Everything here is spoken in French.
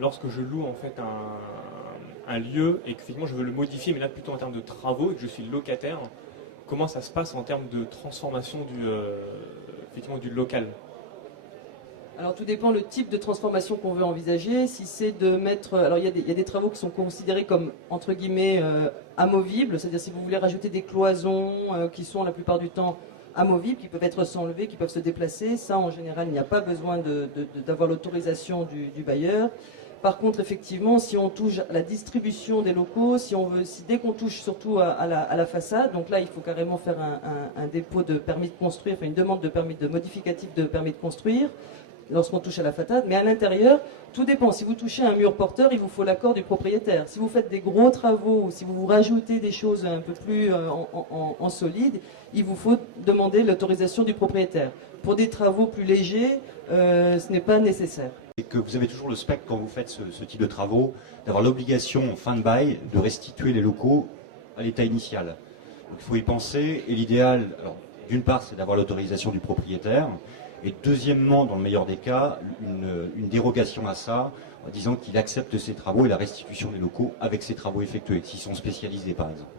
lorsque je loue en fait un lieu et qu'effectivement je veux le modifier, mais là plutôt en termes de travaux et que je suis locataire, comment ça se passe en termes de transformation effectivement, du local? Alors tout dépend le type de transformation qu'on veut envisager. Si c'est de mettre, alors il y a des travaux qui sont considérés comme entre guillemets amovibles, c'est-à-dire si vous voulez rajouter des cloisons qui sont la plupart du temps amovibles, qui peuvent être s'enlever, qui peuvent se déplacer, ça en général il n'y a pas besoin d'avoir l'autorisation du bailleur. Par contre, effectivement, si on touche à la distribution des locaux, si dès qu'on touche surtout à la façade, donc là, il faut carrément faire un dépôt de permis de construire, enfin une demande de modificatif de permis de construire lorsqu'on touche à la façade. Mais à l'intérieur, tout dépend. Si vous touchez à un mur porteur, il vous faut l'accord du propriétaire. Si vous faites des gros travaux ou si vous rajoutez des choses un peu plus en solide, il vous faut demander l'autorisation du propriétaire. Pour des travaux plus légers, ce n'est pas nécessaire. Et que vous avez toujours le spectre, quand vous faites ce type de travaux, d'avoir l'obligation en fin de bail de restituer les locaux à l'état initial. Donc il faut y penser, et l'idéal, alors d'une part, c'est d'avoir l'autorisation du propriétaire, et deuxièmement, dans le meilleur des cas, une dérogation à ça, en disant qu'il accepte ces travaux et la restitution des locaux avec ces travaux effectués, s'ils sont spécialisés par exemple.